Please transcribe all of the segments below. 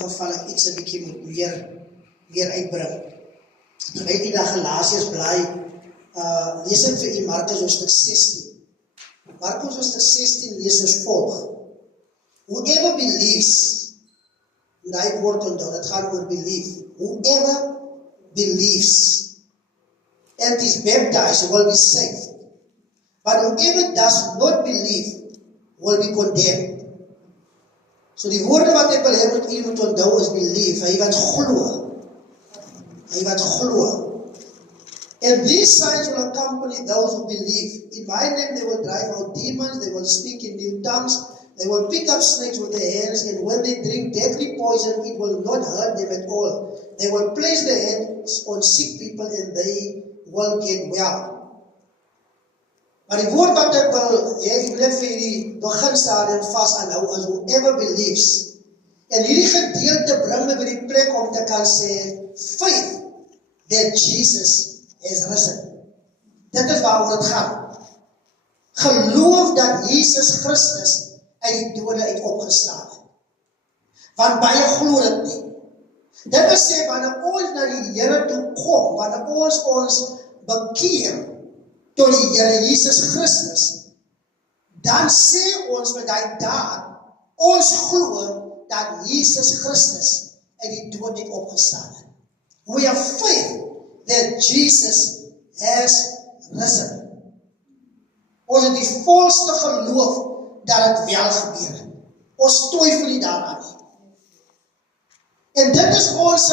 geval ek iets 'n bietjie moet weer uitbring. Terwyl die dag Galasiërs bly, lees ek vir u Markus hoofstuk 16. Markus hoofstuk 16 lees soos volg. Whoever believes, daai woord onthou, dit gaan oor belief. Whoever believes and is baptized will be saved. But whoever does not believe will be condemned. So die woorde wat ek wil hê moet u moet onthou is belief, hy wat glo. Hy wat glo. And these signs will accompany those who believe. In my name they will drive out demons, they will speak in new tongues, they will pick up snakes with their hands, and when they drink deadly poison, it will not hurt them at all. They will place their hands on sick people and they will get well. Maar die woord wat ek wil hê, ek wil vir die beginstadium vas aanhou is whoever believes. En hierdie gedeelte bring my by die plek om te kan sê, faith that Jesus is risen. Dit is waaroor dit gaan. Geloof dat Jesus Christus uit die dode uit opgestaan het. Want baie glo dit nie. Dit wil sê, wanneer ons na die Here toe kom, wanneer ons bekeer tot die Here Jesus Christus, dan sê ons met die daad, ons glo dat Jesus Christus uit die dood het opgestaan het. We have faith that Jesus has risen. Ons het die volste geloof dat het wel gebeur het. Ons twyfel nie daaraan nie. En dit is ons,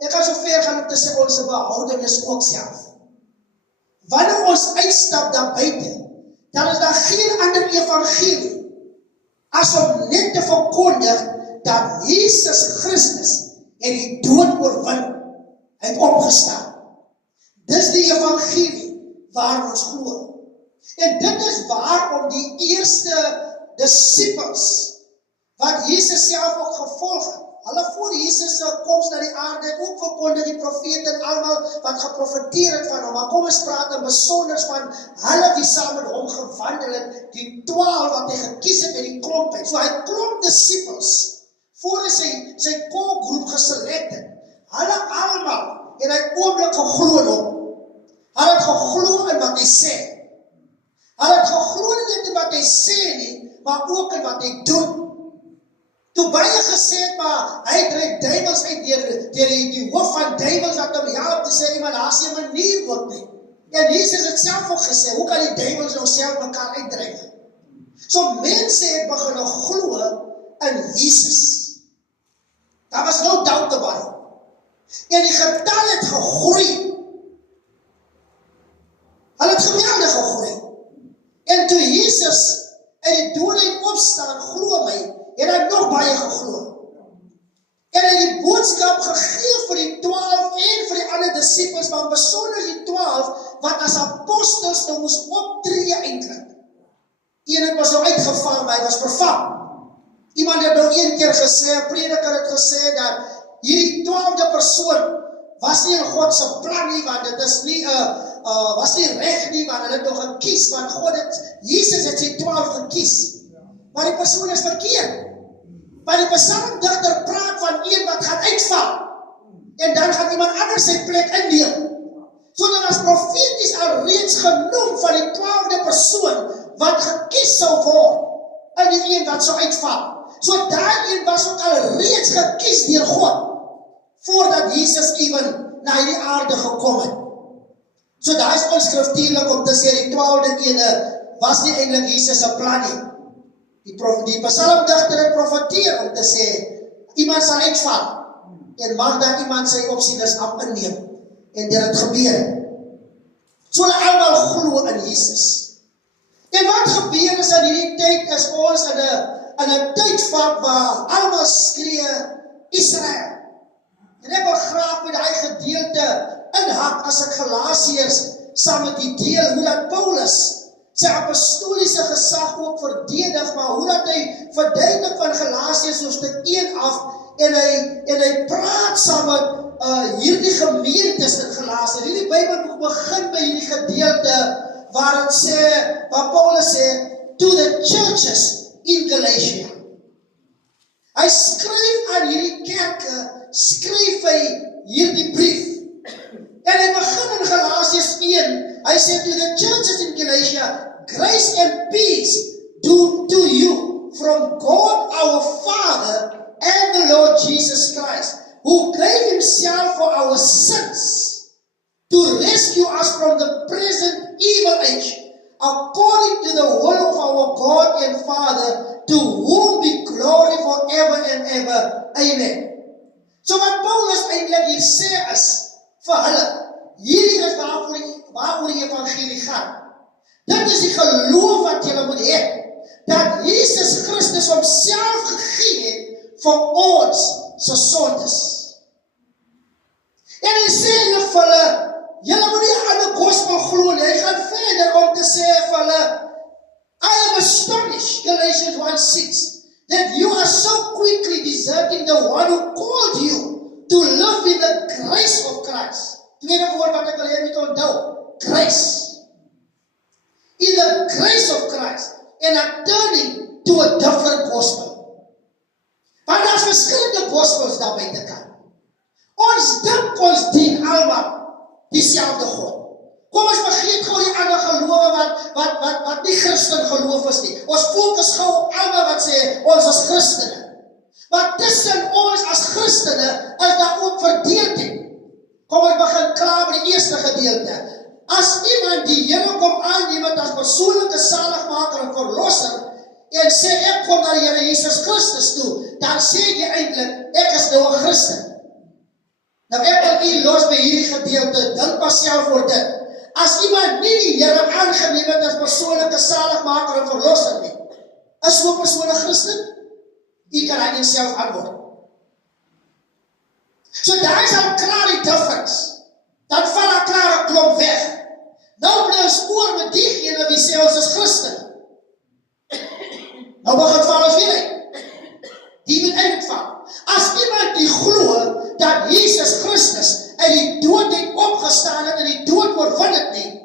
ek gaan so ver gaan om te sê, ons behoudenis ook self. Wanneer ons uitstap daar buiten, dan is daar geen ander evangelie as om net te verkondig dat Jesus Christus het die dood oorwin, het opgestaan. Dis die evangelie waar ons glo. En dit is waarom die eerste disciples, wat Jesus self ook gevolg het, hulle voor Jesus se koms na die aarde het ook verkondig, die profete en almal wat geprofeteer het van hom. Maar kom ons praat in besonders van hulle wie saam met hom gewandel het, die 12 wat hy gekies het in die klomp uit. So hy klomp disciples, voor hy sy koolgroep geselect het, hulle almal en hy oomblik geglo in hom. Hulle het geglo in wat hy sê. Hulle het geglo nie in wat hy sê nie, maar ook in wat hy doen. Toe baie gesê het, maar hy dryf duivels uit deur die hoof van duivels wat hom help te sê, maar daar is 'n manier ook nie. En Jesus het self ook gesê, hoe kan die duivels nou self mekaar uitdryf? So mense het begin glo in Jesus. Daar was no doubt about it. En die getal het gegroei. Hulle het geweldig gegroei. En toe Jesus uit die dode het opstaan, glo my, het hy nog baie geglo. En hy het die boodskap gegee vir die 12 en vir die ander disciples, maar besonder die 12, wat as apostels nou moes optree eintlik. Een het was nou uitgeval, maar hy was vervang. Iemand het nou een keer gesê, 'n prediker het gesê, dat hierdie 12de persoon was nie in God se plan nie, want dit is nie was nie reg nie, want hulle het nog gekies, want Jesus het sy 12 gekies. Maar die persoon is verkeerd. Maar die psalmdigter praat van een wat gaan uitval, en dan gaan iemand anders sy plek inneem. So dan was profeties al reeds genoem van die 12de persoon wat gekies sou word in die een wat sou uitval. So daai een was ook al reeds gekies deur God voordat Jesus ewen na hierdie aarde gekom het. So daar is onskriftuurlik om te sê die 12de ene was nie eintlik Jesus se plan nie. Die psalmdigter het profeteer om te sê iemand sal uitval en mag dan iemand sy opsieners inneem en dit het gebeur. So hulle almal glo in Jesus. En wat gebeur is in hierdie tyd is ons in 'n tydvak waar almal skree Israel. En ek wil graag met daai gedeelte inhak as ek Galasiërs saam met die deel hoe dat Paulus sy apostoliese gesag ook verdedig, maar hoe dat hy verduidelik van Galasiërs hoofstuk 1 af en hy praat saam met hierdie gemeentes in Galasië. Hierdie Bybelboek begin by hierdie gedeelte waar het sê, waar Paulus sê, to the churches in Galatia. Hy skryf aan hierdie skryf hy hierdie brief. En hy begin in Galasiërs 1, hy sê to the churches in Galatia, grace and peace to you from God our Father and the Lord Jesus Christ, who gave himself for our sins to rescue us from the present evil age, according to the will of our God and Father, to whom be glory forever and ever. Amen. So wat Paulus eintlik hier sê is, vir hulle, hierdie is waaroor die evangelie gaan. Dit is die geloof wat julle moet hê, dat Jesus Christus homself gegee het vir ons se sondes. En hy sê vir hulle, julle moet nie aan die gospel glo nie. Hy gaan verder om te sê vir hulle, I am astonished, Galatians 1:6, that you are so quickly deserting the one who called you to live in the grace of Christ. Tweede woord wat ek wil hê moet onthou, grace. In the grace of Christ, and are turning to a different gospel. Want daar's verskillende gospels daar buitekant. Ons dink ons dien almal dieselfde God. Kom ons vergeet gou die ander gelowe wat nie Christen geloof is nie. Ons fokus gou op almal wat sê ons is Christene. Maar tussen ons as Christene is daar ook verdeeldheid. Kom ons begin klaar met die eerste gedeelte. As iemand die Here kom aanneem as persoonlike saligmaker en verlosser en sê ek kom na die Here Jesus Christus toe, dan sê jy eintlik ek is nou 'n Christen. Nou ek wil hier los by hierdie gedeelte, dink maar self oor dit. As iemand nie die Here aangeneem het as persoonlike saligmaker en verlosser nie, is so 'n persoon 'n Christen? Jy kan aan jouself antwoord. So daar is al klaar die difference. Dan val daar klaar 'n klomp weg. Nou bly ons oor met diegene wie sê ons is Christen. Nou begin val ons weer uit. Die moet uitval. As iemand die glo dat Jesus Christus uit die dood het opgestaan het en die dood oorwin het nie,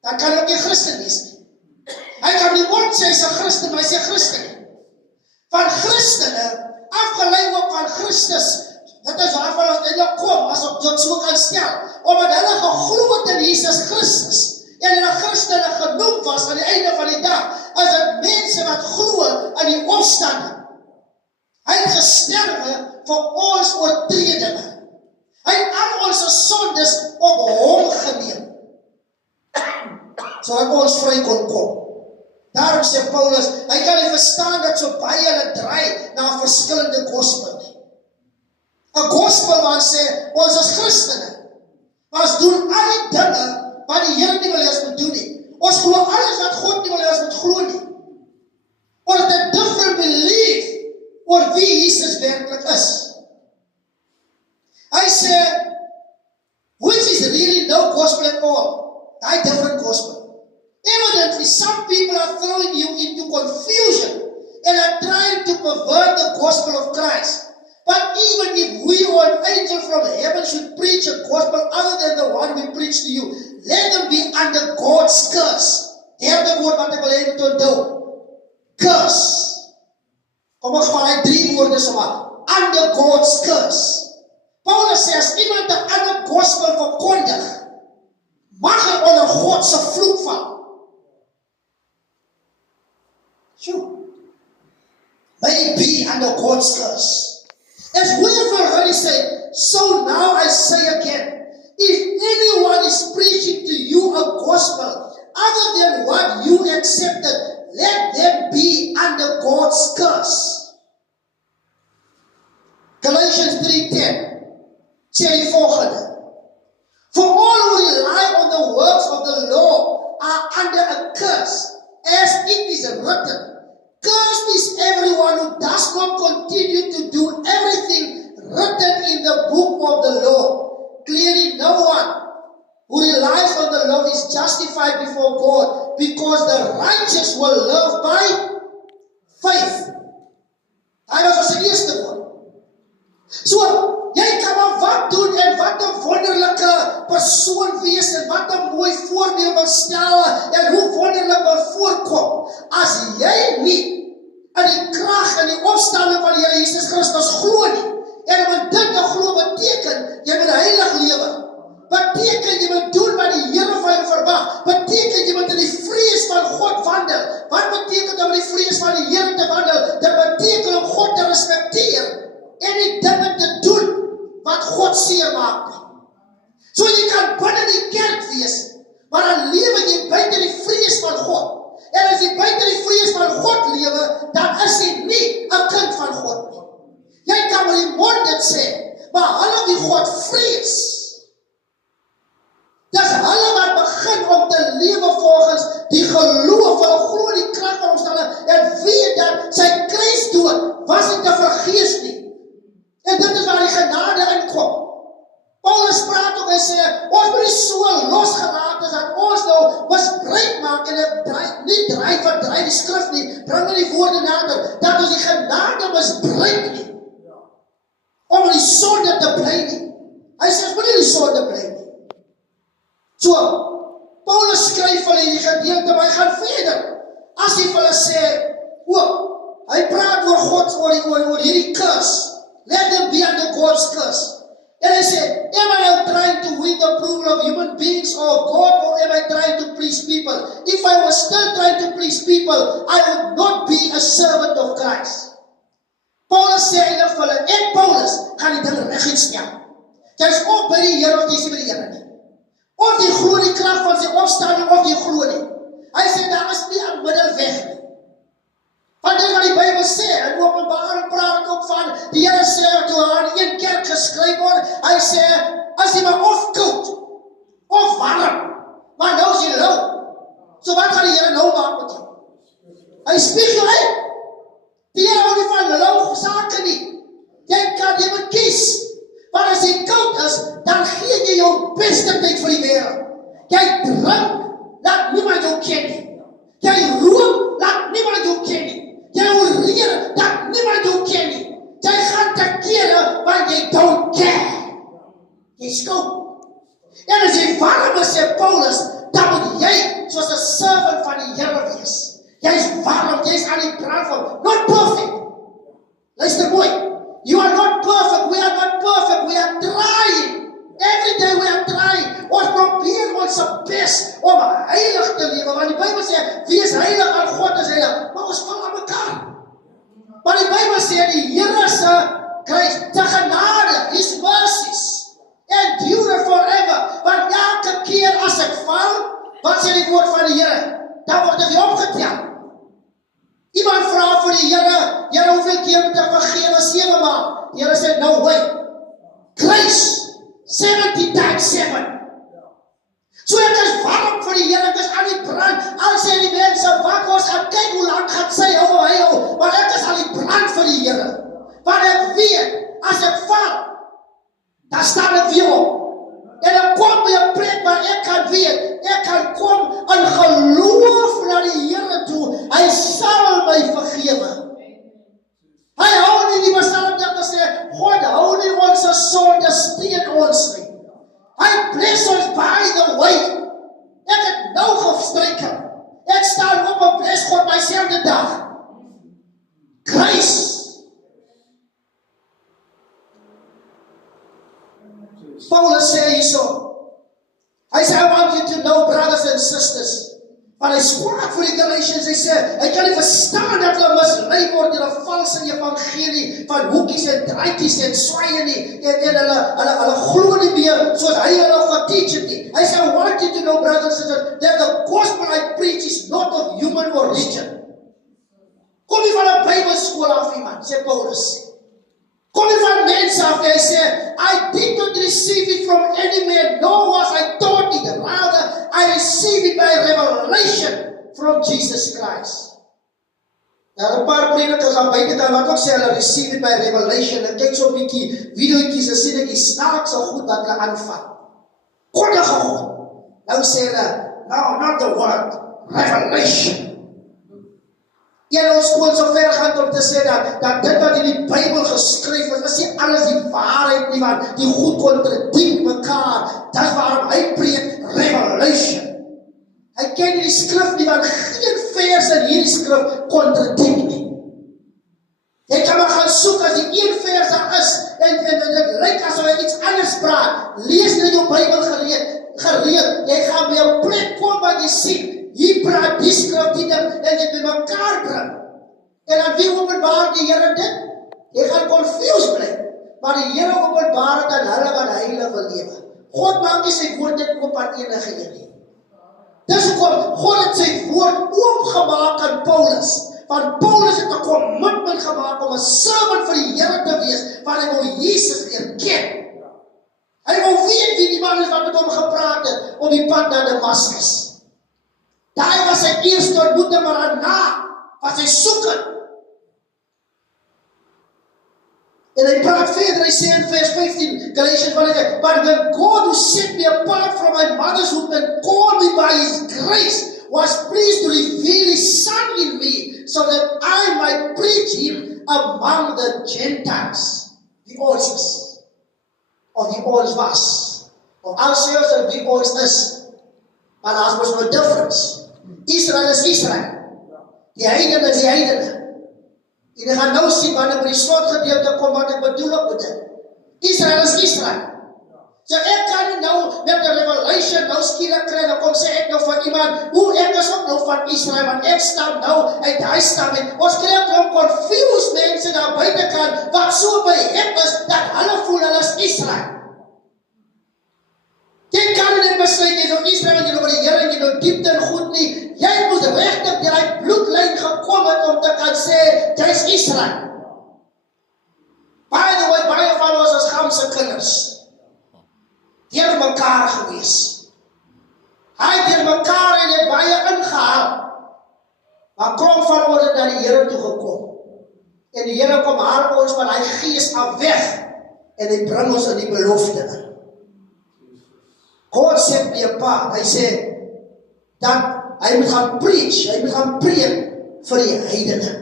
dan kan ook nie Christen wees nie. Hy kan nie word sê hy is 'n Christen, maar hy sê Christen. Van Christene, afgelei ook van Christus, dit is waarvan ons eintlik kom, as op dit so kan stel, omdat hulle geglo het in Jesus Christus, en hulle Christene genoem was aan die einde van die dag, as dit mense wat glo in die opstanding. Hy het gesterwe vir ons oortredinge. Hy het al ons sondes op hom geneem, sodat ons vry kon kom. Daarom sê Paulus, hy kan nie verstaan dat so baie hulle draai na 'n verskillende gospel nie. 'n Gospel wat sê, ons is Christene, maar ons doen al die dinge wat die Here nie wil hê ons moet doen nie. Ons glo alles wat God nie wil hê ons moet glo nie. Ons het 'n different belief oor wie Jesus werklik is. Hy sê, which is really no gospel at all. Daai different gospel. Evidently, some people are throwing you into confusion and are trying to pervert the gospel of Christ. But even if we or an angel from heaven should preach a gospel other than the one we preach to you, let them be under God's curse. Derde woord wat ek wil hê moet onthou. Curse. Kom ons val hy 3 woorde sommer. Under God's curse. Paulus sê as iemand 'n ander gospel verkondig, mag hy onder God se vloek val. Sure. May it be under God's curse. As we have already said, so now I say again, if anyone is preaching to you a gospel other than what you accepted, let them be under God's curse. Galatians 3:10 sê die volgende, for all who rely on the works of the law are under a curse, as it is written, cursed is everyone who does not continue to do everything written in the book of the law. Clearly, no one who relies on the law is justified before God, because the righteous will live by faith. Hy was ons eerste woord. So, jy kan maar wat doen en wat 'n wonderlike persoon wees en wat 'n mooi voorbeeld wil stel en hoe wonderlik wil voorkom. As jy nie in die krag en die opstanding van die Here Jesus Christus glo nie, en om in dit te jy moet heilig lewe. Beteken jy moet doen wat die Here van jou verwag. Beteken jy moet in die vrees van God wandel. Wat beteken om in die vrees van die Here te wandel? Dit beteken om God te respekteer en die dinge te doen wat God seermaak. So jy kan binne die kerk wees, maar dan lewe jy buite die vrees van God. En as jy buite die vrees van God lewe, dan is jy nie 'n kind van God nie. Jy kan met die mond dit sê, maar hulle wie God vrees, dis hulle wat begin om te lewe volgens die geloof, hulle glo die krag van omstandighede en weet dat sy kruisdood was nie te vergees nie. En dit is waar die genade inkom. Paulus praat ook, hy sê, ons moet nie so losgelaat is dat ons nou misbruik maak en nie verdryf die skrif nie, bring nie die woorde nader, dat ons die genade misbruik nie, om in die sonde te bly nie. Hy sê, ons moet nie die sonde bly nie. So, Paulus skryf hulle die gedeelte, maar hy gaan verder. As hy vir hulle sê, hy praat oor God, oor hierdie curse. Let them be under God's curse. And I said, am I now trying to win the approval of human beings or God, or am I trying to please people? If I was still trying to please people, I would not be a servant of Christ. Paulus sê eintlik vir hulle, ek Paulus, gaan die ding reguit stel. Jy is of by die Here of jy is by die Here nie. Of jy glo die krag van sy opstanding of jy glo nie. Hy sê, daar is nie 'n middelweg nie. Want dit wat die Bybel sê, in Openbaring praat het ook van, die Here sê, toe aan een kerk geskryf word, hy sê, as jy maar of koud, of warm, maar nou is jy lauw. So wat gaan die Here nou maak met jou? Hy spieg jou uit. Die Here hou nie van lauw sake nie. Jy moet kies. Want as jy koud is, dan gee jy jou beste tyd vir die wêreld. Jy drink, laat niemand jou ken nie. Jy rook, laat niemand jou ken nie. Jy oreer, dat niemand jou ken nie. Jy gaan te kere, want jy don't care. Jy is koud. En as jy warm is, sê Paulus, dan moet jy soos 'n servant van die Here wees. Jy is warm, jy is aan die brandpunt. Not perfect. Luister mooi. You are not perfect. We are not perfect. We are trying. Every day we are trying. Ons probeer ons bes om heilig te lewe. Want die Bybel sê, wie is heilig aan God is heilig. Maar ons val aan mekaar. Maar die Bybel sê, die Here se grace, te genade, His mercies, endure forever. Want elke keer as ek val, wat sê die woord van die Here? Dan word ek weer opgetel. Iemand vra vir die Here, hoeveel keer moet ek vergewe? 7 maal. Die Here sê, no way. Grace, 70 times 7. So ek is warm vir die Here, ek is aan die brand. Al sê die mense, wat ons gaan kyk hoe lang gaan sy hou, maar ek is aan die brand vir die Here. Want ek weet, as ek val, dan staan ek weer op. En ek kom by 'n plek waar ek kan weet, ek kan kom in geloof na die Here toe. Hy sal my vergewe. Hy hou nie die Psalm te sê, God hou nie ons sondes teen ons nie. Hy bless ons by the way. Ek het nou gestruikel. Ek staan op en bless God myself die dag. Grace. Paulus sê hierso. Hy sê, I want you to know, brothers and sisters. Want hy spraak vir die Galatians, hy sê, hy kan nie verstaan dat hulle mislei word in 'n valse evangelie van hoekies en draadjies en swaaie nie, en hulle glo nie meer soos hy hulle geteach het nie. Hy sê, I want you to know, brothers and sisters, that the gospel I preach is not of human origin. Kom nie van 'n Bybelskool af iemand, sê Paulus. Kom nie van mense af, hy sê, I did not receive it from any man, nor was I taught it, rather I received it by revelation from Jesus Christ. Daar 'n paar predikers aan buitekant wat ook sê hulle receive it by revelation, en kyk so 'n bietjie videoetjies en sien ek die snaakse goed wat hulle aanvat. Goddige God. Nou sê hulle, no, not the word, revelation. En ons kon so ver gaan om te sê dat dit wat in die Bybel geskryf is nie alles die waarheid nie, want die goed kontradiek mekaar. Dis waarom hy preek revelation. Hy ken die skrif nie, want geen vers in hierdie skrif kontradiek nie. Jy kan maar gaan soek as die een vers daar is, en dit lyk asof hy iets anders praat. gereed, jy gaan by 'n plek kom waar jy sien, hier praat die skrif die ding, en jy by mekaar bring. En dan wie openbaar die Here dit? Jy gaan confused bly, maar die Here openbaar dit aan hulle wat heilig wil lewe. God maak nie sy woord dit oop aan enige een nie. Dis hoekom God het sy woord oopgemaak aan Paulus. Want Paulus het 'n commitment gemaak om 'n servant vir die Here te wees, want hy wou Jesus leer ken. Hy wou weet wie die man is wat met hom gepraat het op die pad na Damaskus. Daai was sy eerste ontmoeting, maar daarna was hy soekend. En hy praat verder, hy sê in vers 15, Galatians 1, but when God who set me apart from my mother's womb and called me by His grace, was pleased to reveal His Son in me, so that I might preach Him among the Gentiles. Wie ons is, of wie ons was, of ourselves en wie ons is. Maar daar was no difference. Israel is Israel. Die heidene is die heidene. En jy gaan nou sien, wanneer by die slotgedeelte kom, wat ek bedoel op met dit. Israel is Israel. So ek kan nie nou met 'n revelation nou skielik kry, dan kom sê ek nou van iemand, hoe ek is ook nou van Israel, want ek stam nou uit daai stam en ons kry ook confused mense daar buitekant, wat so by hem is, dat hulle voel hulle is Israel. Jy kan nie besluit, jy is nou Israel, en jy nou by die Here, en jy nou diepte en goed nie, jy moet regtig die bloedlyn gekom het om te kan sê, jy is Israel. By the way, baie van ons as Gamse kinders, deur mekaar gewees. Hy deur mekaar en het baie ingehaal. Maar klomp van ons het na die Here toe gekom. En die Here kom haal ons van hy gees af weg. En hy bring ons in die belofte in. God sê my pa, hy sê, dat hy moet gaan preach, hy moet gaan preek vir die heidene.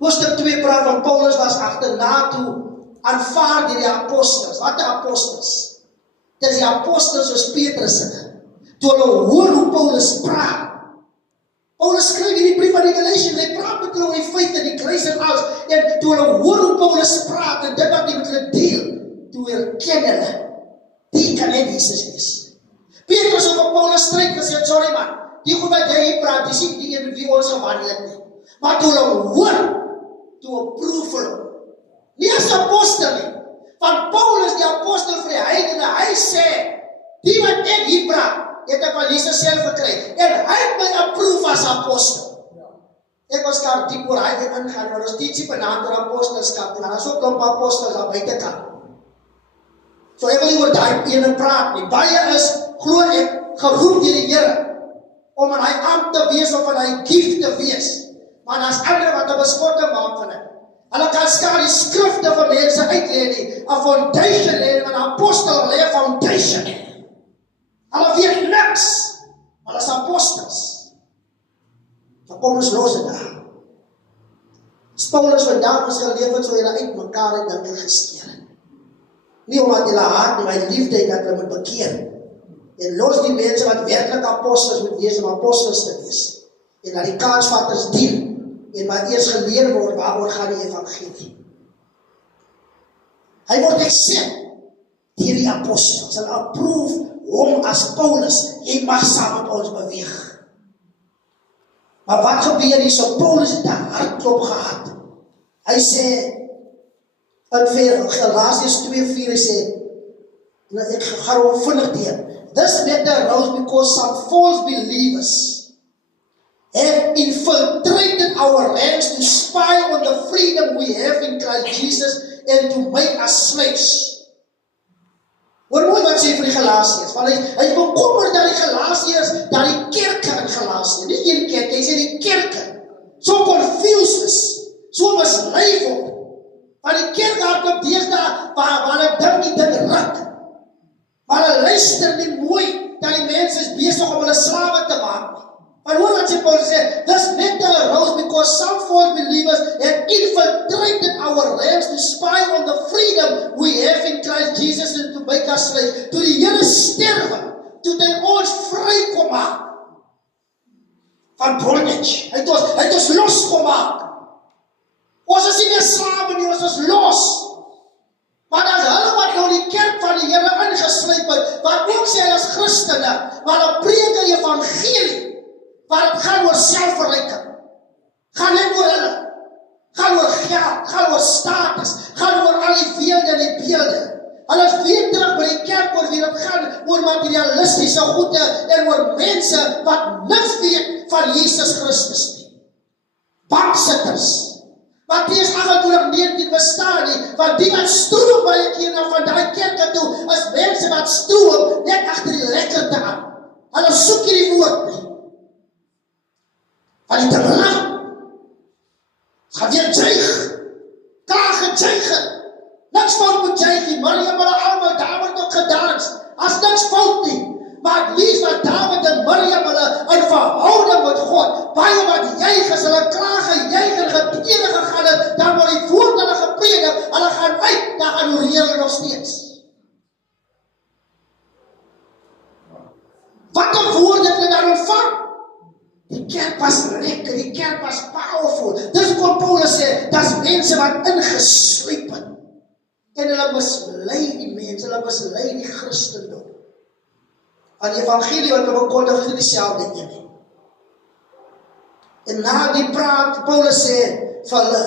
Hoofstuk 2 praat van Paulus was agterna toe aanvaar deur die apostels. Wat die apostels? Dit is die apostels soos Petrus en toe hulle hoor hoe Paulus praat. Paulus skryf hierdie brief aan die Galatians, hy praat met hulle oor die feite en die kruis en alles. En toe hulle hoor hoe Paulus praat en dit wat hy met hulle deel, toe herken hulle, die kan net Jesus wees. Petrus op Paulus stryd gesê, sorry man, die goed wat jy hier praat, dis nie die een met wie ons gewandel het nie. Maar toe hulle hoor, toe approve hulle. Nie as apostel nie, want Paulus die apostel vir die heidene, hy sê, die wat ek hier praat, het ek van Jesus self gekry, en hy het my approve as apostel. Ek was daar diep oor hy het ingaan, want ons teachie benaamd oor apostelskap, en daar is ook klomp apostels aan buitekant. So ek wil nie oor die ene praat nie, baie is, glo ek, geroep deur die Here, om in hy ambt te wees, of in hy gift te wees, maar daar is ander wat 'n bespotting maak van dit. Hulle kan skaar die skrifte van mense uitleen nie, 'n foundation lê, en 'n apostel lê 'n foundation. Hulle weet niks, maar hulle is apostels. Dan kom ons los dit daar. As Paulus vandag ons geleef het, so hulle uit mekaar het dinge gesteer. Nie omdat hulle haat nie, maar liefde het dat hulle moet bekeer. En los die mense wat werklik apostels moet wees, om apostels te wees. En dat die kansvatters dien, en wat eers geleer word, waaroor gaan die evangelie. Hy word accept deur die apostels, en approve hom as Paulus, jy mag saam met ons beweeg. Maar wat gebeur hier, so Paulus het 'n hartklop gehad. Hy sê, in Galasiërs 2:4, hy sê, nou ek gaan hom vinnig deur, this matter arose because some false believers have infiltrated our ranks to spy on the freedom we have in Christ Jesus and to make us slaves. Hoor mooi wat sê vir die Galasiërs, want hy is bekommerd dat die Galasiërs, dat die kerke in Galasië, nie een kerk, hy sê die kerke, so confused is, so mislei word, want die kerk hardloop deesdae, waar hulle dink die ding ruk, maar hulle luister nie mooi, dat die mense is besig om hulle slawe te maak. Maar hoor wat Paul sê, this matter arose because some false believers had infiltrated our ranks to spy on the freedom we have in Christ Jesus and to make us slaves. Toe die Here sterwe, toe hy ons vry kom maak van bondage. Hy het ons losgemaak. Ons is nie meer slawe nie, ons is los. Maar as hulle wat nou die kerk van die Here ingesluip evangelie, waar het gaan oor selfverryking, gaan net oor hulle, gaan oor geld, gaan oor status, gaan oor al die weelde en die beelde. Hulle is weer terug by die kerk oor wie het gaan oor materialistiese goede en oor mense wat niks weet van Jesus Christus nie. Banksitters. Matteus 28:19 bestaan nie, want die wat stroom baie keer na van daai kerke toe, is mense wat stroom net agter die lekkerte aan. Hulle soek hierdie woord nie. Want die te belang. Gaan weer juig. Klaar gejuig. Niks fout met juig, Miriam en almal, David ook gedans. As niks fout nie. Maar het liefst wat David en Miriam hulle in verhouding met God, baie wat juig is, hulle klaar gejuig en geteer gegaan het, dan word die woord hulle gepredik, hulle gaan uit, dan gaan oor hulle nog steeds. Wat 'n woord het hulle dan ontvang? Die kerk was lekker, die kerk was powerful. Dis hoekom Paulus sê, dat mense wat ingesleep het. En hulle mislei die mense, hulle mislei die Christendom. Aan die evangelie wat hulle verkondig is nie dieselfde een nie. En na die praat, Paulus sê vir hulle,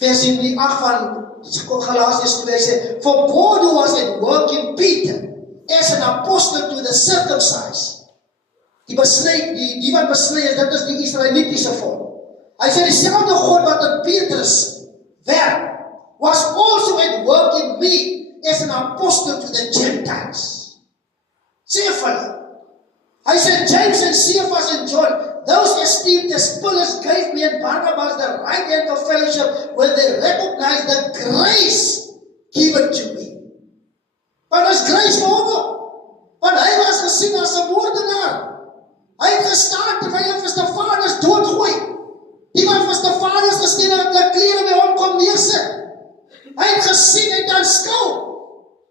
vers 8 van Galatians 2, hy sê, for God who was at work in Peter, as an apostle to the circumcised. Die wat besnui is, dit is die Israelitiese volk. Hy sê, dieselfde God wat in Petrus werk, was also at work in me as an apostle to the Gentiles. Sê vir hulle. Hy sê, James and Cephas and John, those esteemed as pillars gave me and Barnabas the right hand of fellowship when they recognized the grace given to me. Maar is grace vir hom? Want hy was gesien as 'n moordenaar. Hy het gestaan terwyl hy vir Stefanus doodgooi. Die wat vir Stefanus gesteen het, hulle klere by hom kom neersit. Hy het gesien, hy het aanskou.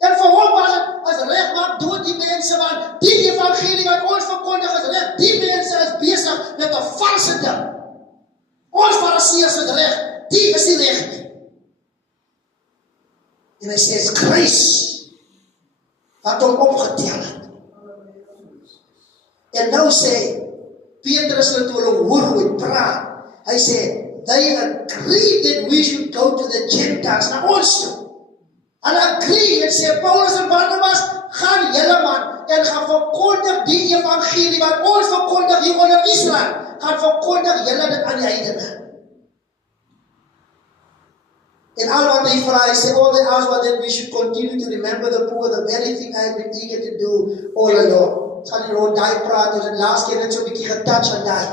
En vir hom was het as reg maak dood die mense, want die evangelie wat ons verkondig is reg. Die mense is besig met 'n valse ding. Ons fariseërs is reg, die is nie reg nie. En hy sê, is grace wat hom opgetel het. En nou sê, Petrus het hulle hoor hoe hy praat. Hy sê, they agreed that we should go to the Gentiles, na ons toe. Hulle agree en sê, Paulus en Barnabas, gaan julle man, en gaan verkondig die evangelie wat ons verkondig hier onder Israel, gaan verkondig julle dit aan die heidene. En al wat hy vra, hy sê, all they ask was that we should continue to remember the poor, the very thing I have been eager to do all along. Gaan die rond die praat, ons het laatst keer net so'n bietjie getouch aan die.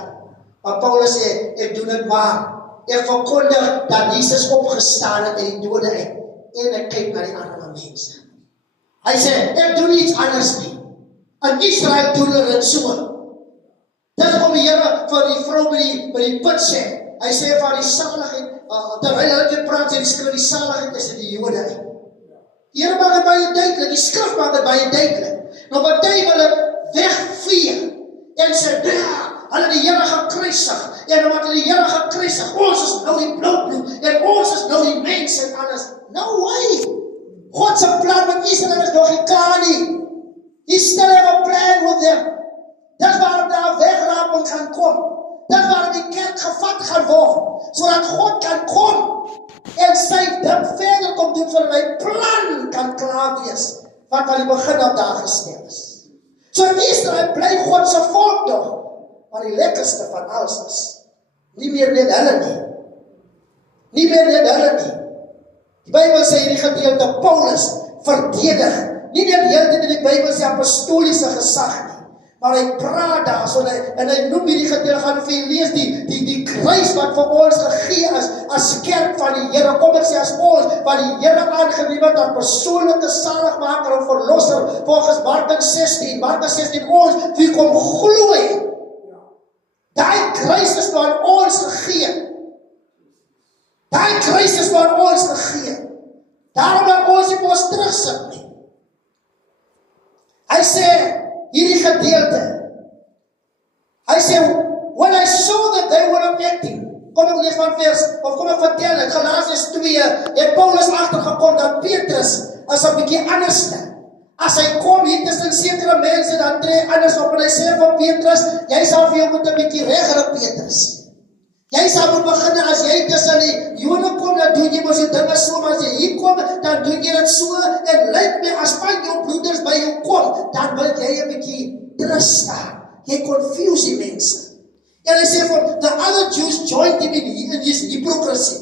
Maar Paulus sê, ek doen het maar. Ek verkondig dat Jesus opgestaan het in die dode uit. En ek kyk na die arme mense. Hy sê, ek doen iets anders nie. In Israel doen hulle dit so. Dis kom die Here vir die vrou by die put sê. Hy sê van die saligheid, terwyl hulle dit praat, sê die skrif, die saligheid is in die Jode uit. Die Here maak het baie duidelik, die skrif maak het baie duidelik. Nou party wil het wegvee en sê, hulle die Here gekruisig, en omdat hulle die Here gekruisig, ons is nou die blou bloed, en ons is nou die mense en alles. No way! God se plan met Israel is nog nie klaar nie. He still have a plan with them. Dis waar daar wegraping gaan kom. Dis waar die kerk gevat gaan word, sodat God kan kom en sy ding verder kom doen, sodat hy plan kan klaar wees, wat van die begin af daar gestel is. So in Israel bly God se volk nog, maar die lekkerste van alles is, nie meer net hulle nie. Nie meer net hulle nie. Die Bybel sê in die gedeelte, Paulus verdedig, nie net die hele tyd in die Bybel sê apostoliese gesag nie, maar hy praat daar, so en hy noem hierdie gedeelte, gaan vir lees die kruis wat vir ons gegee is, as kerk van die Here, kom ek sê as ons, wat die Here aangeneem het, as persoonlike saligmaker en verlosser, volgens Markus 16, ons, wie kom gloei, daai kruis is aan ons gegee, daai kruis is aan ons gegee, daarom dat ons nie ons terugsit nie. Hy sê, hierdie gedeelte, hy sê, when I saw that they were objecting, kom ek lees van vers, of kom ek vertel het, Galasians 2, het Paulus achtergekom dat Petrus is 'n bietjie anderste. As hy kom hier tussen sekere mense, dan tree anders op en hy sê van Petrus, jy sal vir jou moet 'n bietjie regrig, Petrus. Jy sal moet begin as jy tussen die Jode kom, dan doen jy mos die dinge so, maar as jy hier kom, dan doen jy dit so, en lyk my, as van jou broeders by jou kom, dan wil jy 'n bietjie trus daar. Jy confuse die mense. En hy sê van, the other Jews joined him in his hypocrisy,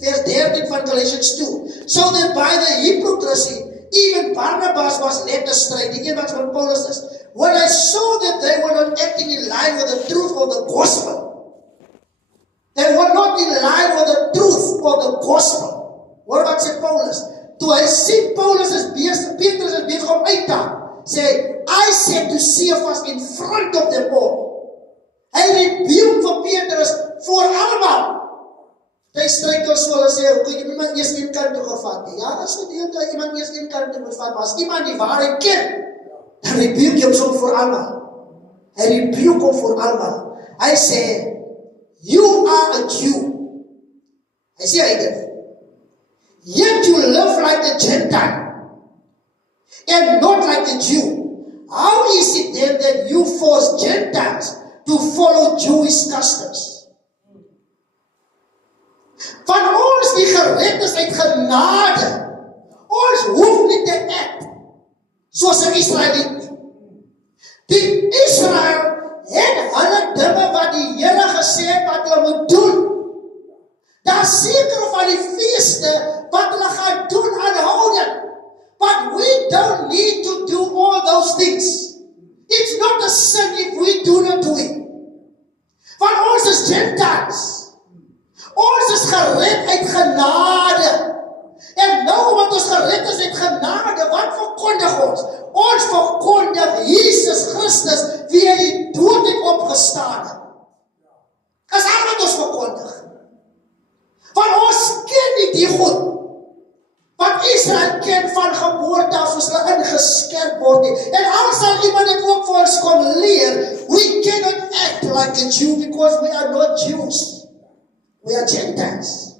vers 13 van Galatians 2. So that by the hypocrisy, even Barnabas was led astray, die een wat van Paulus is. When I saw that they were not acting in line with the truth of the gospel, they were not in line with the truth of the gospel. Hoor wat sê Paulus? Toe hy sien Paulus is besig, Petrus is besig om uit te haal, sê, I said to Cephas in front of them all. Hy rebuke vir Petrus voor allemaal. Hy struikel so, hulle sê, hoe kan jy iemand eers een kant toe gevat? Ja, as jy deel iemand eers een kant toe moet vat, maar as iemand die waarheid ken, dan rebuke jy hom so voor allemaal. Hy rebuke hom voor allemaal. Hy sê, you are a Jew. Hy sê hy dit. Yet you live like a Gentile and not like a Jew. How is it then that you force Gentiles to follow Jewish customs? Van ons die gered is uit genade. Ons hoef nie te act soos 'n Israeliet. Die Israel het hulle dinge wat die Here gesê het wat hulle moet doen. Daar seker van die feeste wat hulle gaan doen aanhouden. But we don't need to do all those things. It's not a sin if we do not do it. Van ons is Gentiles. Ons is gered uit genade. En nou wat ons gered is uit genade, wat verkondig ons? Ons verkondig Jesus Christus, wie uit die dood het opgestaan het. Dis al wat ons verkondig. Want ons ken nie die goed wat Israel ken van geboorte af, soos hulle ingeskerp word nie. En al sal iemand dit ook vir ons kom leer, we cannot act like a Jew because we are not Jews. We are Gentiles.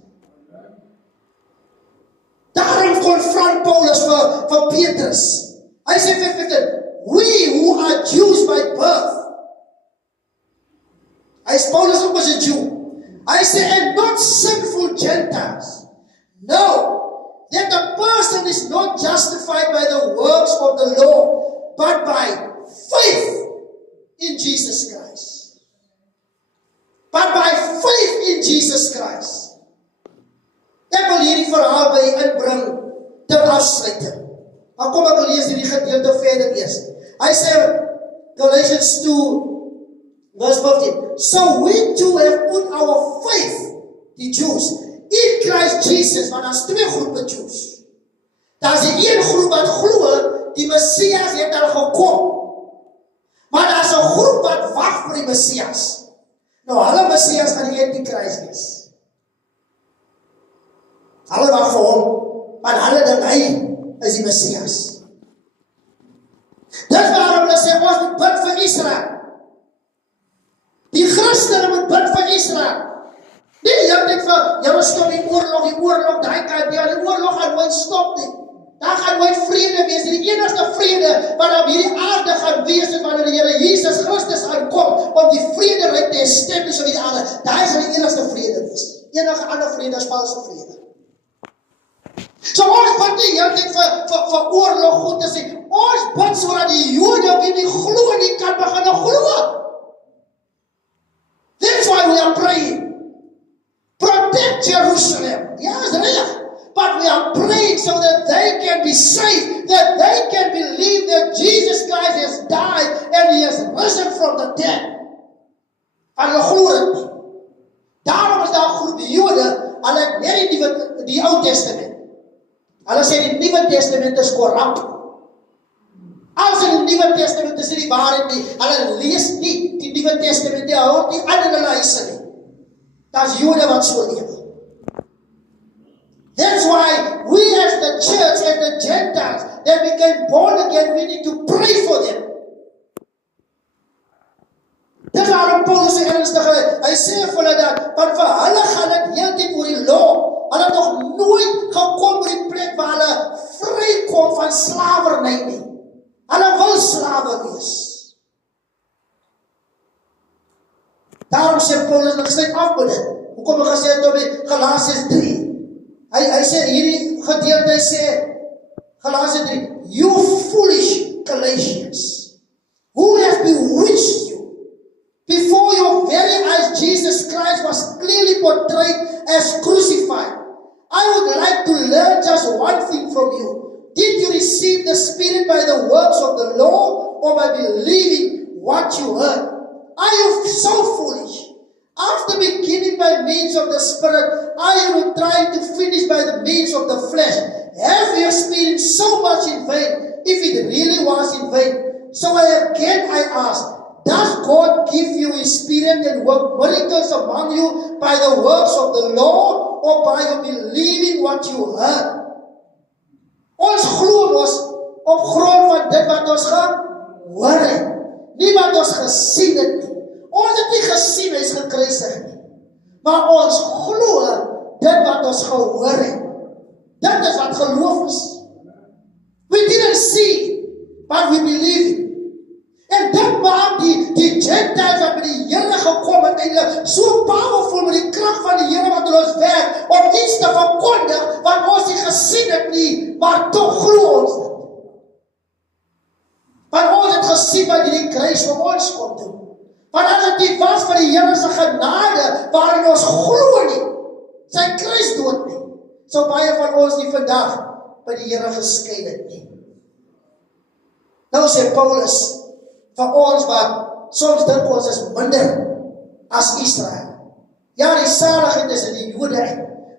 Daarom confront Paulus vir Petrus. Hy sê vir Petrus, we who are Jews by birth. Hy sê Paulus ook was 'n Jew. Hy sê, and not sinful Gentiles. No, that the person is not justified by the works of the law, but by faith in Jesus Christ. But by faith in Jesus Christ. Ek wil hierdie verhaal by inbring ter afsluiting. Maar kom ek lees hierdie gedeelte verder eers. Hy sê, Galatians 2, verse 15. So we too have put our faith, die Jews, in Christ Jesus, want daar's twee groepe Jews. Daar's die een groep wat glo, die Messias het al gekom. Maar daar's 'n groep wat wag vir die Messias. Nou, hulle Messias gaan die Antichrist wees. Hulle wag vir hom, want hulle dink hy is die Messias. Dis waarom hulle sê, ons moet bid vir Israel. Die Christene moet bid vir Israel. Nee, jy dink vir, jy moet stop die oorlog, daai kant, die oorlog gaan nooit stop nie. Daar gaan nooit vrede wees. Die enigste vrede wat op hierdie aarde gaan wees is wanneer die Here Jesus Christus aankom om die vrede ryk te establish op die aarde. Daai is die enigste vrede wees. Enige ander vrede is valse vrede. So ons bid nie hele tyd vir oorlog goed te sê. Ons bid sodat die Jode wie nie glo nie kan begin glo. That's why we are praying. Protect Jerusalem. Yes, reg. But we are praying so that they can be saved, that they can believe that Jesus Christ has died and He has risen from the dead. En hulle glo dit. Daarom is daar 'n groep Jode, hulle het net die Ou Testament. Hulle sê die Nuwe Testament is korrup. As in die Nuwe Testament is die waarheid nie, hulle lees nie die Nuwe Testament nie, hou nie aan hulle huise nie. Daar's Jode wat so leef. That's why we as the church, as the Gentiles that became born again, we need to pray for them. Dis waarom Paulus sê ernstig, hy sê vir hulle dat, want vir hulle gaan dit heeltyd oor die law. Hulle het nog nooit gekom by die plek waar hulle vrykom van van slawerny nie. Hulle wil slawe wees. Daarom sê Paulus, ek sluit af met dit. Hoekom ek gesê het op die Galasiërs 3. Hy sê hierdie gedeelte, hy sê Galasiërs 3, you foolish Galatians, who has bewitched you? Before your very eyes, Jesus Christ was clearly portrayed as crucified. I would like to learn just one thing from you. Did you receive the Spirit by the works of the law or by believing what you heard? Are you so foolish? After beginning by means of the Spirit, are you trying to finish by the means of the flesh? Have you experienced so much in vain, if it really was in vain? So again I ask, does God give you His Spirit and work miracles among you by the works of the law or by your believing what you heard? Ons glo mos op grond van dit wat ons gehoor het, nie wat ons gesien het nie. Ons het nie gesien hy is gekruisig nie, maar ons glo dit wat ons gehoor het. Dit is wat geloof is. We didn't see, but we believe it. En dit maak die Gentiles wat met die Here gekom het, eintlik so powerful met die krag van die Here wat in ons werk, om iets te verkondig wat ons nie gesien het nie, maar tog glo ons dit. Want ons het gesien wat die kruis vir ons kom doen. Want as het nie was vir die Here se genade, waarin ons glo nie, sy kruis dood nie, sou baie van ons nie vandag by die Here geskei het nie. Nou sê Paulus, vir ons wat soms dink ons is minder as Israel. Ja, die saligheid is in die Jode,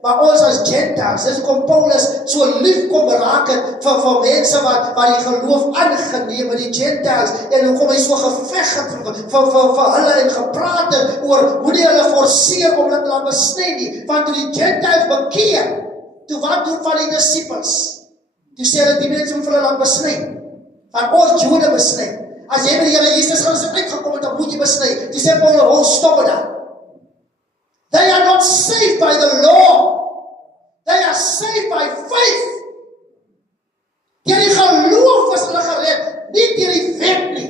maar ons as Gentiles, dis kom Paulus so lief kom raak het vir mense wat die geloof aangeneem met die Gentiles, en hoe kom hy so geveg het vir hulle en gepraat het oor hoe die hulle forceer om dit te laat besny nie, want toe die Gentiles bekeer, toe wat doen van die disciples? Toe sê hulle die mense moet vir hulle laat besny, van ons Jode besny. As jy met die Here Jesus Christus uitgekom het, dan moet jy besny. Toe sê Paulus, oh, stop it dan. They are not saved by the law. They are saved by faith. Deur die geloof is hulle gered, nie deur die wet nie.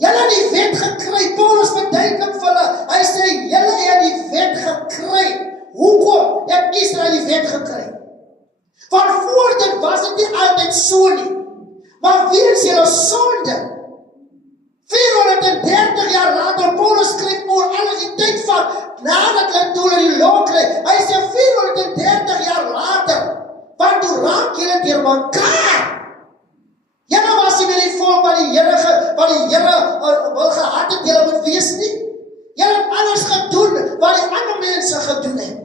Julle het die wet gekry. Paulus verduidelik vir hulle. Hy sê, julle het die wet gekry. Hoekom het Israel die wet gekry? Want voor dit was dit nie altyd so nie. Maar weens julle sonde, 430 jaar later, Paulus skryf oor alles die tyd van, nadat hulle toe hulle die law kry, hy sê 430 jaar later, want toe raak julle deur mekaar. Julle was nie meer die volk wat die Here wil gehad het, julle moet wees nie. Julle het alles gedoen, wat die ander mense gedoen het.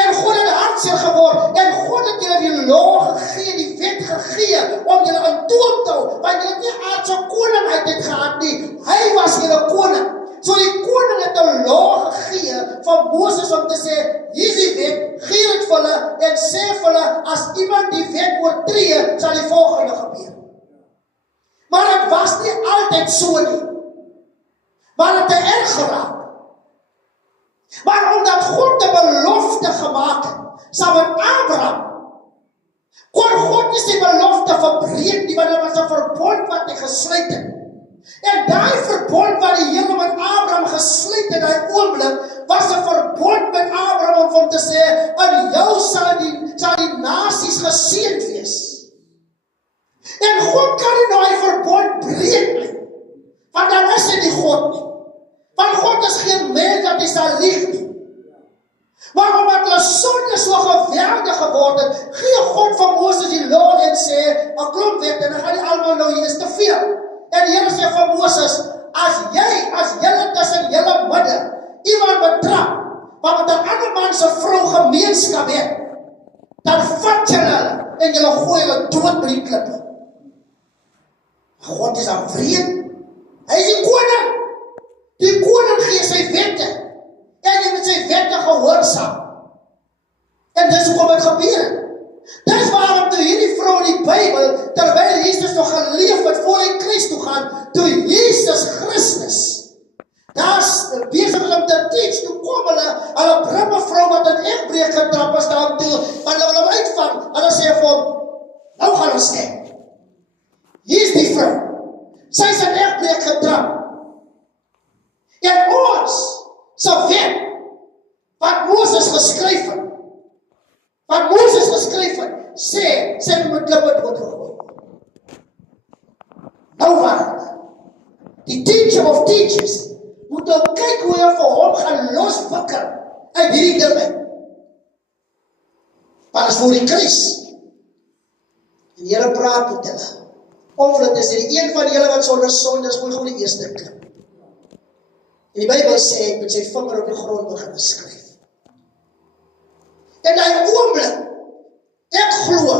En God het hartseer geword, en God het julle die law gegee, die wet gegee, om julle in toom te hou, want julle het nie aardse koning uit het gehad nie, hy was julle koning. So die koning het 'n law gegee van Moses om te sê, hier is die wet, gee dit vir hulle, en sê vir hulle, as iemand die wet oortree, sal die volgende gebeur. Maar het was nie altyd so nie, maar het te erg geraak. Maar omdat God 'n belofte gemaak het, saam met Abraham, kon God nie sy belofte verbreek nie, want dit was 'n verbond wat hy gesluit het. En daai verbond wat die Here met Abraham gesluit het, daai oomblik, was 'n verbond met Abraham om hom te sê, in jou sal die nasies geseënd wees. En God kan nie daai verbond breek nie, want dan is hy nie God nie. Want God is geen mens dat hy sal lieg nie. Maar omdat hulle sonde so geweldig geword het, gee God van Moses die law en sê, 'n klomp wet, en dan gaan die almal nou, hier is te veel. En die Here sê van Moses, as julle tussen julle midde iemand betrap, wat met 'n ander man se vrou gemeenskap het, dan vat julle hulle, en julle gooi hulle dood by die klippe. God is afwreed. Hy is die koning. Die koning gee sy wette, en jy moet sy wette gehoorsaam. En dis hoekom dit gebeur. Dis waarom toe hierdie vrou in die Bybel, terwyl Jesus nog geleef het voor hy kruis toe gaan, toe Jesus Christus, daar's besig om te teach, toe kom hulle bring 'n vrou wat in egbreek getrap is daar toe, want hulle wil hom uitvang, hulle sê vir hom, nou gaan ons kyk. Hier is die vrou. Sy is in egbreek getrap. En ons sal wet wat Moses geskryf het, sê, sy moet klippe doodgegooi. Nou wat? Die teacher of teachers moet nou kyk hoe hy vir hom gaan loswikker uit hierdie ding uit. Maar is voor die kruis. En die Here praat met hulle. Of dit is die een van julle wat sonder sonde is, moet gewoon die eerste klip. En die Bybel sê, hy met sy vinger op die grond begin skryf. En die oomblik, ek glo,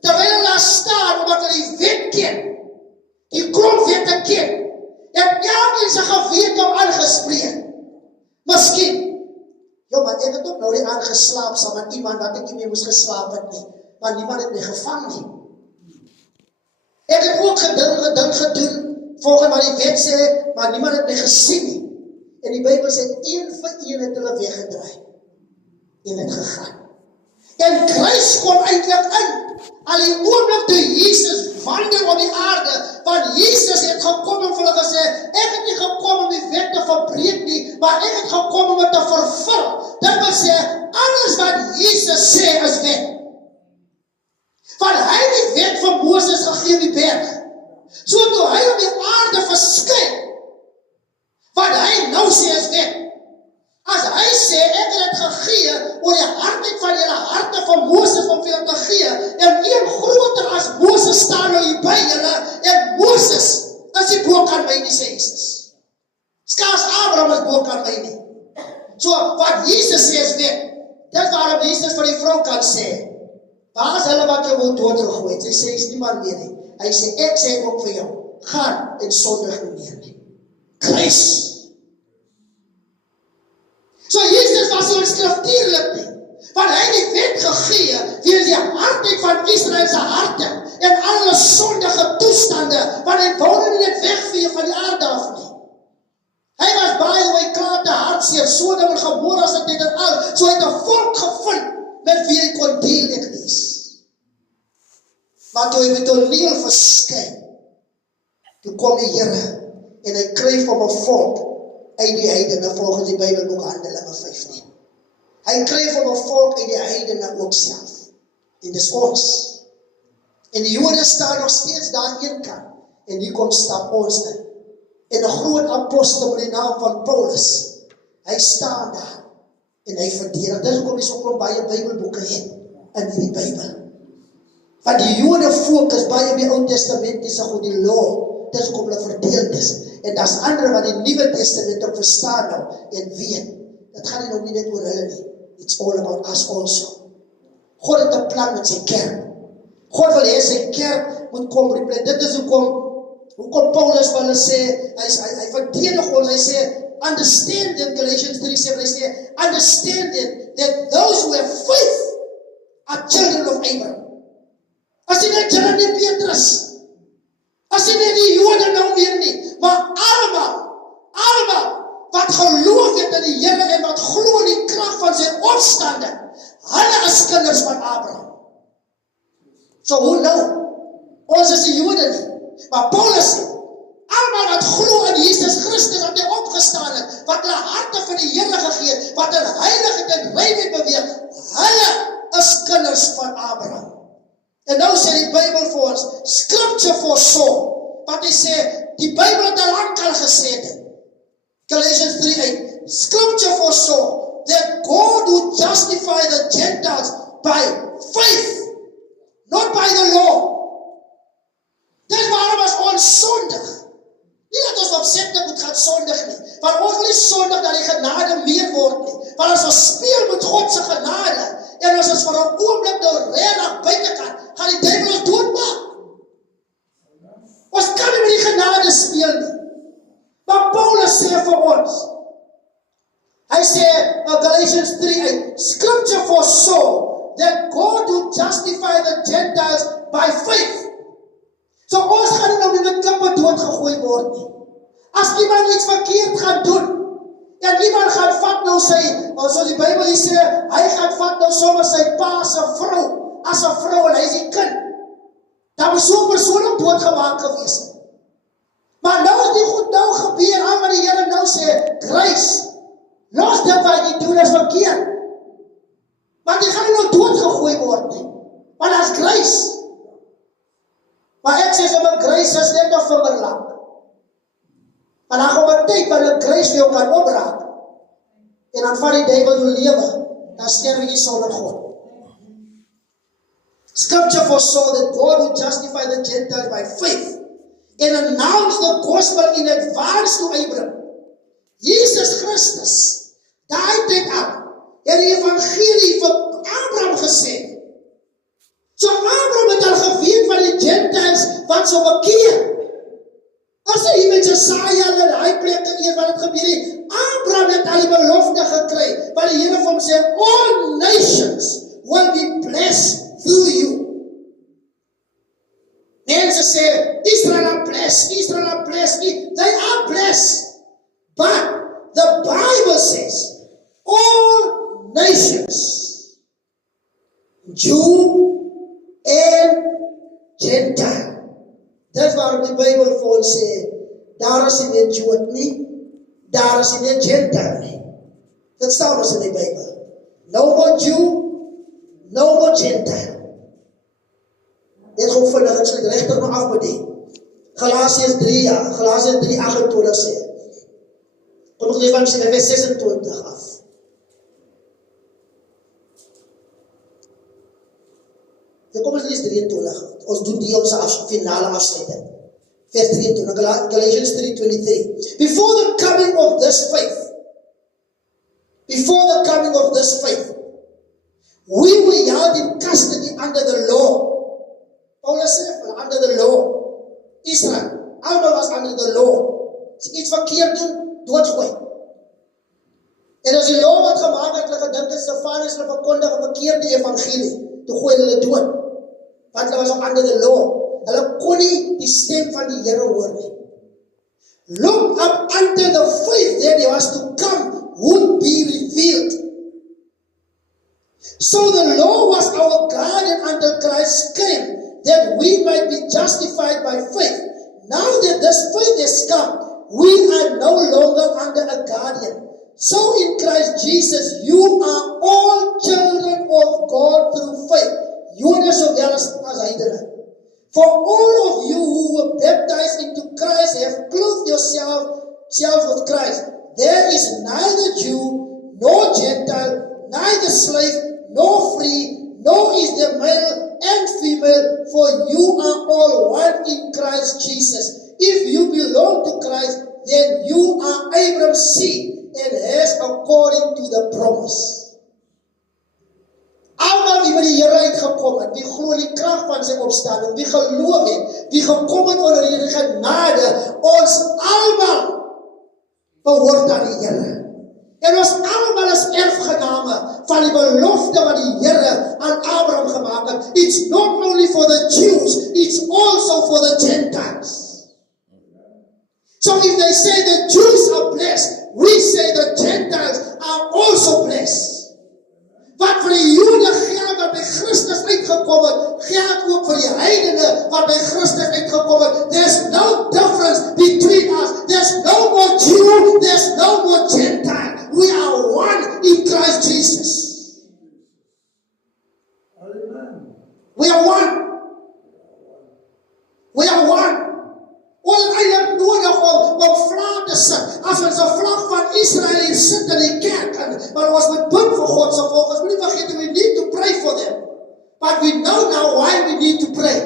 terwyl hulle daar staan, omdat hulle die wet ken, die grondwette ken, en elkeen sy gewete om aangespreek. Miskien, maar ek het ook nou die aangeslaap saam met iemand wat ek nie meer moes geslaap het nie, maar niemand het my gevang nie. Ek het ook gedink gedoen, volgens wat die wet sê, maar niemand het my gesien nie. En die Bybel sê, een vir een het hulle weggedraai. En het gegaan. En kruis kom eintlik in. Al die oomblik toe Jesus wandel op die aarde, want Jesus het gekom en vir hulle gesê, ek het nie gekom om die wet te verbreek nie, maar ek het gekom om het te vervul. Dit wil sê, alles wat Jesus sê is wet. Want hy het die wet van Moses gegee op die berg. So toe hy op die aarde verskyn, wat hy nou sê is wet. As hy sê, ek het het gegee, oor die hartheid van julle harte van Moses om vir julle te gee, en een groter as Moses staan nou hier by julle, en Moses is die boek aan my nie, sê Jesus. Skaars Abraham is boek aan my nie. So, wat Jesus sê is wet. Dit waarom Jesus vir die vrou kan sê, waar is hulle wat jou wil doodgegooi? Sy sê, is niemand meer nie. Hy sê, ek sê ook vir jou, gaan en sondig nie meer nie. Kruis. So Jesus was so skriftuurlik nie, want hy het die wet gegee vir die hartheid van Israel se harte en al hulle sondige toestande, want hy wou nie net wegvee van die aarde af nie. Hy was baie klaar te hartseer, Sodom en Gomorra se tyd en al, so hy het 'n volk gevind met wie hy kon deel wees. Maar toe hy met toneel verskyn, toe kom die Here en hy kry van 'n volk uit die heidene, volgens die Bybelboek Handelinge 15. Hy kry van 'n volk uit die heidene ook self. En dis ons. En die Jode staan nog steeds daar aan een kant. En die kom stap ons in. En 'n groot apostel met die naam van Paulus, hy staan daar. En hy verdedig. Dis hoekom hy so baie Bybelboeke het in die Bybel. Want die Jode fokus baie op die Ou Testamentiese goed, die law. Dis hoekom hulle verdeeld is. En daar's ander wat die Nuwe Testament ook verstaan nou en weet. Dit gaan nie nou nie net oor hulle nie. It's all about us also. God het 'n plan met sy kerk. God wil hê sy kerk moet kom replant. Dit is hoekom Paulus van hulle sê, hy verdedig ons, hy sê, understand in Galatians 3:7, hy sê, understand that those who have faith are children of Abraham. As die net julle nie Petrus, as die net die Jode nou weer nie, maar allemaal wat geloof het in die Here en wat glo in die krag van sy opstanding, hulle is kinders van Abraham. So hoe nou? Ons is die Jode nie. Maar Paulus sê, allemaal wat glo in Jesus Christus, wat hy opgestaan het, wat hulle harte vir die Here gegee het, wat hulle heiligheid en reinheid beweeg, hulle is kinders van Abraham. En nou sê die Bybel vir ons, scripture foresaw, wat hy sê, die Bybel het al lang al gesê het. Galatians 3:8, scripture foresaw that God would justify the Gentiles by faith, not by the law. Dis waarom as ons sondig. Nie dat ons opzettelijk moet gaan sondig nie, want ons wil nie sondig dat die genade meer word nie. Want as ons speel met God se genade, en as ons vir 'n oomblik nou reg buitekant, gaan die duiwel ons doodmaak. Ons kan nie met die genade speel nie. Maar Paulus sê vir ons, hy sê in Galatians 3:8, scripture foresaw that God would justify the Gentiles by faith. So ons gaan nie nou met klippe doodgegooi word nie. As iemand iets verkeerd gaan doen, en iemand gaan vat nou sy, soos die Bybel hier sê, hy gaan vat nou sommer sy pa se vrou, as 'n vrou en hy is die kind, dan moet so 'n persoon ook doodgemaak gewees het. Maar nou is die goed nou gebeur, aan wat die Here nou sê, grace. Los dit wat jy doen is verkeerd. Want jy gaan nie nou doodgegooi word nie. Want dat is grace. Maar ek sê sommer grace is net 'n vingerlap. En dan kom 'n tyd wanneer grace vir jou kan opraak. En dan vat die duiwel jou lewe. Dan sterwe jy sonder God. Scripture foresaw that God would justify the Gentiles by faith and announce the gospel in advance to Abraham. Jesus Christus, daai tyd af, het die evangelie vir Abraham gesê. So Abraham het al geweet van die Gentiles wat sou bekeer. As hy met Jesaja en hy plekke eers wat het gebeur het, Abraham het al die belofte gekry, wat die Here vir hom sê, all nations will be blessed through you. Mense sê, Israel are blessed, they are blessed. But the Bible says, all nations, Jew and Gentile. Dis waarom die Bybel vir ons sê, daar is nie 'n Jood nie, daar is nie 'n Gentile nie. Dit staan ons in die Bybel. No more Jew, no more Gentile. Dit gaan vinnig, ek sal dit regtig maar afbedien. Galasiërs 3:28 sê. Kom ek lees van vers 26 af. Ja, kom ons lees 23. Ons doen die onze finale afsluiting. Vers 23, Galatians 3:23. Before the coming of this faith, we were held in custody under the law. Paulus sê, under the law. Israel, allemaal was under the law. As jy iets verkeerd doen, doodgooi. En as die law wat gemaak het, hulle gedink is Stefanus, hulle verkondig 'n verkeerde evangelie, toe gooi hulle dood. Want hulle was under the law. Hulle kon nie die stem van die Here hoor nie. Look up until the faith that was to come would be revealed. So the law was our guardian until Christ came, that we might be justified by faith. Now that this faith has come, we are no longer under a guardian. So in Christ Jesus, you are all children of God through faith. Jode sowel as heidene. For all of you who were baptized into Christ have clothed yourselves with Christ. There is neither Jew nor Gentile, neither slave nor free, nor is there male and female, for you are all one in Christ Jesus. If you belong to Christ, then you are Abraham's seed and heirs according to the promise. Almal wie by die Here uitgekom het, wie glo die krag van sy opstanding, wie geloof het, wie gekom het onder die genade, ons almal behoort aan die Here. En ons almal is erfgename van die belofte wat die Here aan Abraham gemaak het. It's not only for the Jews, it's also for the Gentiles. So if they say the Jews are blessed, we say the Gentiles are also blessed. Wat vir die Jode geld wat by Christus uitgekom het, geld ook vir die heidene wat by Christus uitgekom het. There's no difference between us. There's no more Jew, there's no more Gentile. We are one in Christ Jesus. We are one. We are one. Ons het eintlik nodig om vlak te sit. As ons 'n vlag van Israel hier sit in die kerk, maar ons moet bid vir God se volk. Ons moet nie vergeet, we need to pray for them. But we know now why we need to pray.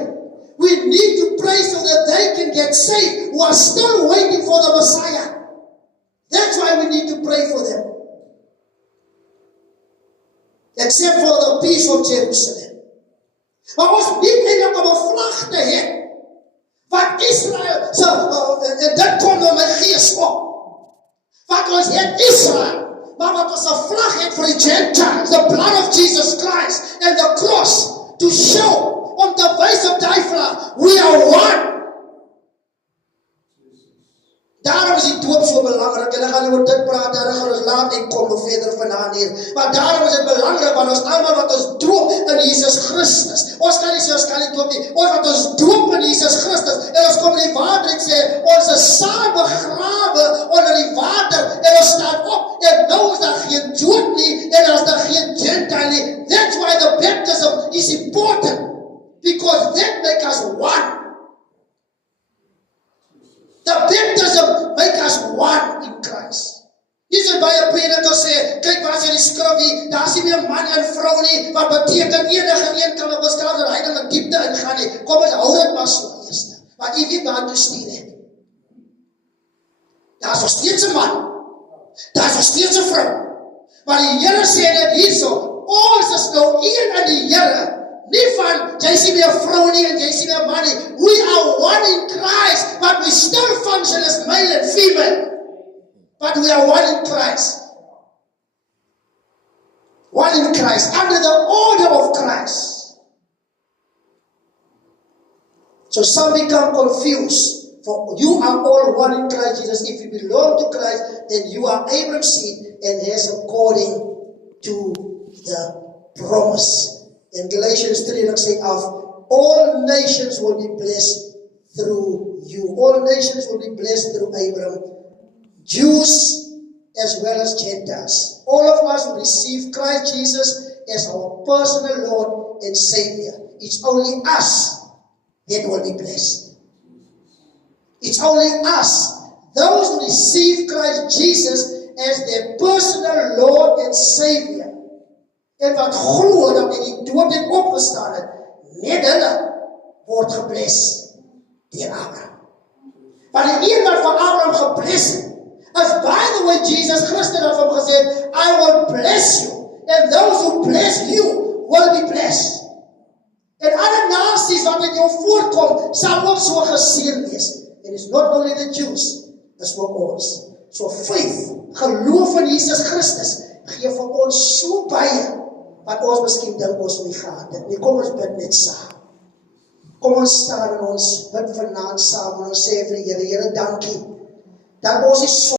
We need to pray so that they can get saved, who are still waiting for the Messiah. That's why we need to pray for them. Except for the peace of Jerusalem. Maar ons niet eintlik om 'n vlag te hê wat Israel, dit kom door my gees op. Wat ons het Israel, maar wat ons 'n vlag het vir die Gentiles, the blood of Jesus Christ and the cross, to show, om te wys op die vlag, we are one. Daarom is die doop so belangrik, en ek gaan oor dit praat, en gaan ons laat en kom verder vandaan hier. Maar daarom is dit belangrik, want ons almal wat ons doop in Jesus Christus, ons kan nie doop nie, ons wat ons doop in Jesus Christus, kom in die water en sê, ons is saam begrawe onder die water en ons staan op en nou is daar geen Jood nie en as daar geen Gentile nie. That's why the baptism is important because that makes us one. The baptism makes us one in Christ. Dis wat baie predikers sê, kyk waar is die skrif hier, daar is nie meer man en vrou nie, wat beteken enige een kan op ons kraag dat hy dan in diepte ingaan nie. Kom ons hou dit maar so eerste. Maar jy weet waar toe stuur het. Daar is nog steeds 'n man, daar is nog steeds 'n vrou. Maar die Here sê net hierso, ons is nou een in die Here. Nie van, jy is nie meer vrou nie en jy is nie meer man nie. We are one in Christ, but we still function as male and female. But we are one in Christ. One in Christ, under the order of Christ. So some become confused. For you are all one in Christ Jesus. If you belong to Christ, then you are Abraham's seed and heirs according to the promise. In Galatians 3, it says, of all nations will be blessed through you. All nations will be blessed through Abraham. Jews as well as Gentiles. All of us will receive Christ Jesus as our personal Lord and Savior. It's only us that will be blessed. It's only us. Those who receive Christ Jesus as their personal Lord and Savior. En wat glo dat hy die dood het opgestaan het, net hulle word gebless deur Abraham. Maar die een wat van Abraham gebless het, as by the way Jesus Christus het hom gesê, I will bless you, and those who bless you will be blessed. En alle nasies wat met jou voorkom, sal ook so geseën wees. And it's not only the Jews, it's for ons. So faith, geloof in Jesus Christus, gee vir ons so baie, wat ons miskien dink ons nie gehad het nie. Kom ons bid net saam. Kom ons staan en ons bid vanaand saam en ons sê vir die Here, Here, dankie, dat ons is so